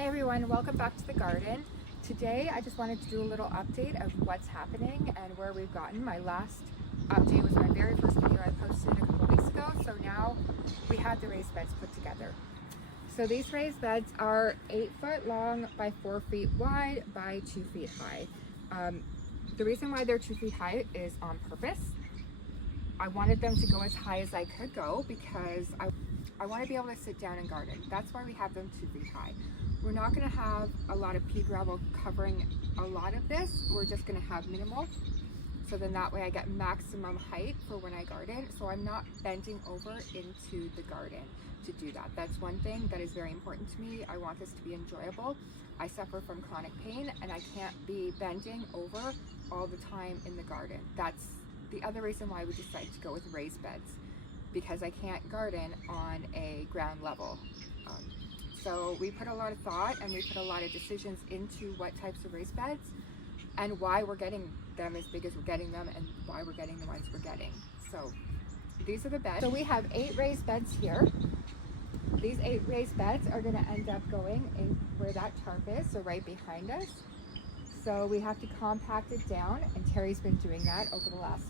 Hey everyone, welcome back to the garden. Today I just wanted to do a little update of what's happening and where we've gotten. My last update was my very first video I posted a couple weeks ago, so now we have the raised beds put together. So these raised beds are 8 foot long by 4 feet wide by 2 feet high. The reason why they're 2 feet high is on purpose. I wanted them to go as high as I could go because I want to be able to sit down and garden. That's why we have them 2 feet high. We're not going to have a lot of pea gravel covering a lot of this. We're just going to have minimal. So then that way I get maximum height for when I garden. So I'm not bending over into the garden to do that. That's one thing that is very important to me. I want this to be enjoyable. I suffer from chronic pain and I can't be bending over all the time in the garden. That's the other reason why we decided to go with raised beds, because I can't garden on a ground level. So we put a lot of thought and we put a lot of decisions into what types of raised beds and why we're getting them as big as we're getting them and why we're getting the ones we're getting. So these are the beds. So we have 8 raised beds here. These 8 raised beds are going to end up going in where that tarp is, so right behind us. So we have to compact it down, and Terry's been doing that over the last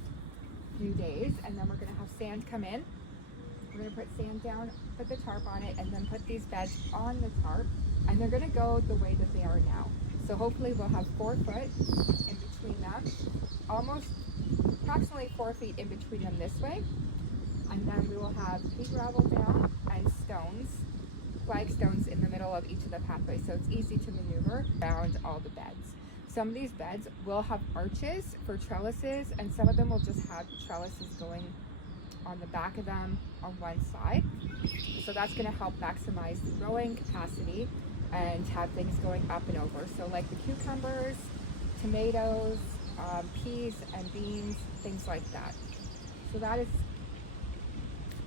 few days, and then we're going to have sand come in. We're going to put sand down, put the tarp on it, and then put these beds on the tarp, and they're going to go the way that they are now. So hopefully we'll have 4 foot in between them, approximately 4 feet in between them this way, and then we will have pea gravel down and stones, flagstones in the middle of each of the pathways, so it's easy to maneuver around all the beds. Some of these beds will have arches for trellises, and some of them will just have trellises going on the back of them on one side. So that's going to help maximize the growing capacity and have things going up and over. So like the cucumbers, tomatoes, peas and beans, things like that. So that is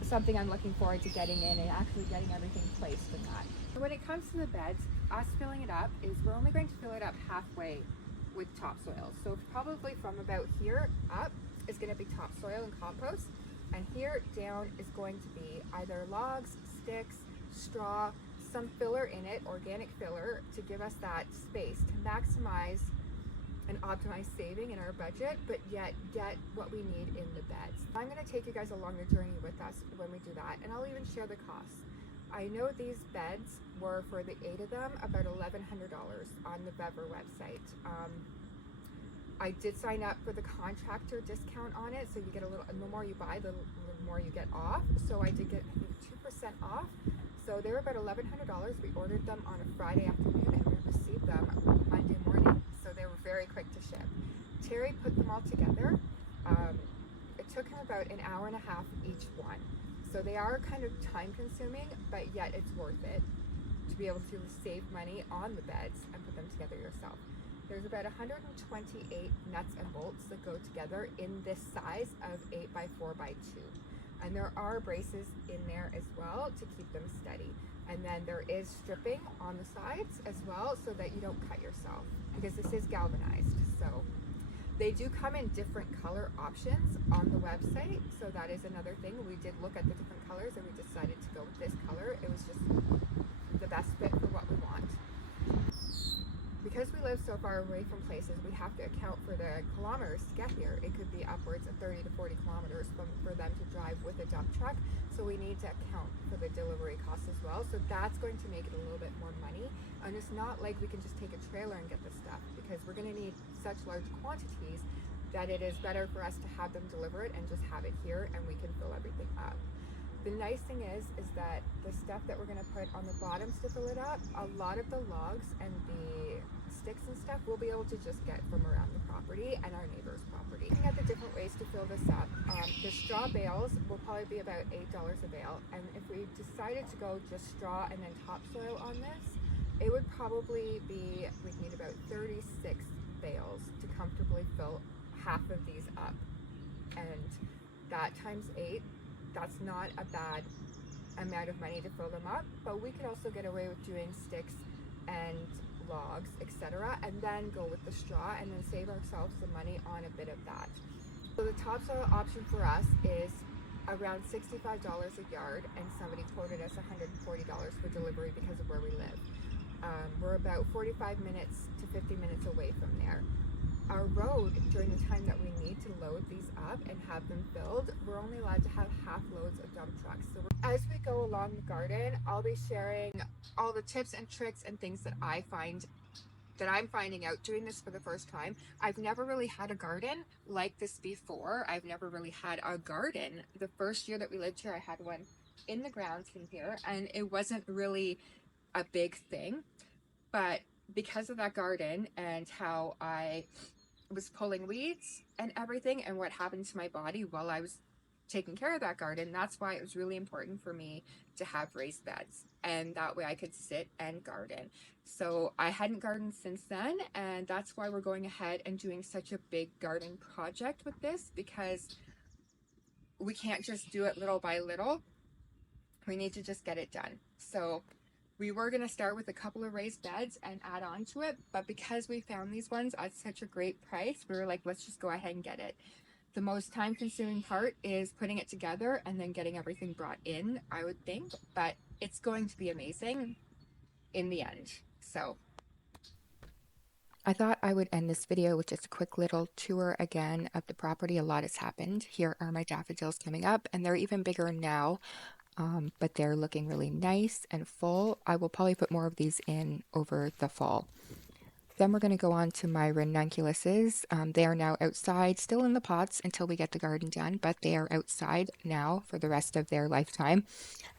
something I'm looking forward to getting in and actually getting everything placed in that. So when it comes to the beds, us filling it up is we're only going to fill it up halfway with topsoil. So probably from about here up is going to be topsoil and compost. And here down is going to be either logs, sticks, straw, some filler in it, organic filler, to give us that space to maximize and optimize saving in our budget, but yet get what we need in the beds. I'm going to take you guys along the journey with us when we do that, and I'll even share the costs. I know these beds were, for the 8 of them, about $1,100 on the Bever website. I did sign up for the contractor discount on it, so you get a little, and the more you buy, the more you get off. So I did get, I think, 2% off. So they were about $1,100. We ordered them on a Friday afternoon and we received them Monday morning. So they were very quick to ship. Terry put them all together. It took him about an hour and a half each one. So they are kind of time consuming, but yet it's worth it to be able to save money on the beds and put them together yourself. There's about 128 nuts and bolts that go together in this size of 8 by 4 by 2. And there are braces in there as well to keep them steady. And then there is stripping on the sides as well so that you don't cut yourself, because this is galvanized. So they do come in different color options on the website. So that is another thing. We did look at the different colors and we decided to go with this color. It was just the best fit for what we want. Because we live so far away from places, we have to account for the kilometers to get here. It could be upwards of 30 to 40 kilometers for them to drive with a dump truck. So we need to account for the delivery costs as well. So that's going to make it a little bit more money. And it's not like we can just take a trailer and get the stuff, because we're going to need such large quantities that it is better for us to have them deliver it and just have it here and we can fill everything up. The nice thing is that the stuff that we're going to put on the bottoms to fill it up, a lot of the logs and the sticks and stuff we'll be able to just get from around the property and our neighbor's property. Looking at the different ways to fill this up, the straw bales will probably be about $8 a bale, and if we decided to go just straw and then topsoil on this, it would probably be, we'd need about 36 bales to comfortably fill half of these up, and that times 8, that's not a bad amount of money to fill them up. But we could also get away with doing sticks and logs, etc., and then go with the straw and then save ourselves some money on a bit of that. So the topsoil option for us is around $65 a yard, and somebody quoted us $140 for delivery because of where we live. we're about 45 minutes to 50 minutes away from there. Our road, during the time that we need to load these up and have them filled, we're only allowed to have half loads of dump trucks. So as we go along the garden, I'll be sharing all the tips and tricks and things that I'm finding out doing this for the first time. I've never really had a garden like this before. I've never really had a garden. The first year that we lived here, I had one in the grounds in here, and it wasn't really a big thing. But because of that garden and how I was pulling weeds and everything and what happened to my body while I was taking care of that garden, that's why it was really important for me to have raised beds, and that way I could sit and garden. So I hadn't gardened since then, and that's why we're going ahead and doing such a big garden project with this, because we can't just do it little by little. We need to just get it done. So we were going to start with a couple of raised beds and add on to it, but because we found these ones at such a great price, we were like, let's just go ahead and get it. The most time consuming part is putting it together and then getting everything brought in, I would think, but it's going to be amazing in the end. So I thought I would end this video with just a quick little tour again of the property. A lot has happened. Here are my daffodils coming up, and they're even bigger now, but they're looking really nice and full. I will probably put more of these in over the fall. Then we're going to go on to my ranunculuses. They are now outside, still in the pots until we get the garden done, but they are outside now for the rest of their lifetime.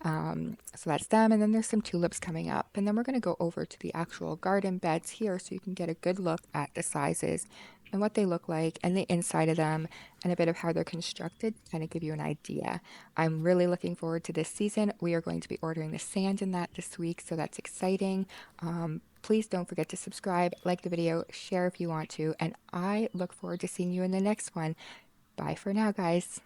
So that's them, and then there's some tulips coming up. And then we're going to go over to the actual garden beds here so you can get a good look at the sizes and what they look like and the inside of them and a bit of how they're constructed to kind of give you an idea. I'm really looking forward to this season. We are going to be ordering the sand in that this week, so that's exciting. Please don't forget to subscribe, like the video, share if you want to, and I look forward to seeing you in the next one. Bye for now, guys.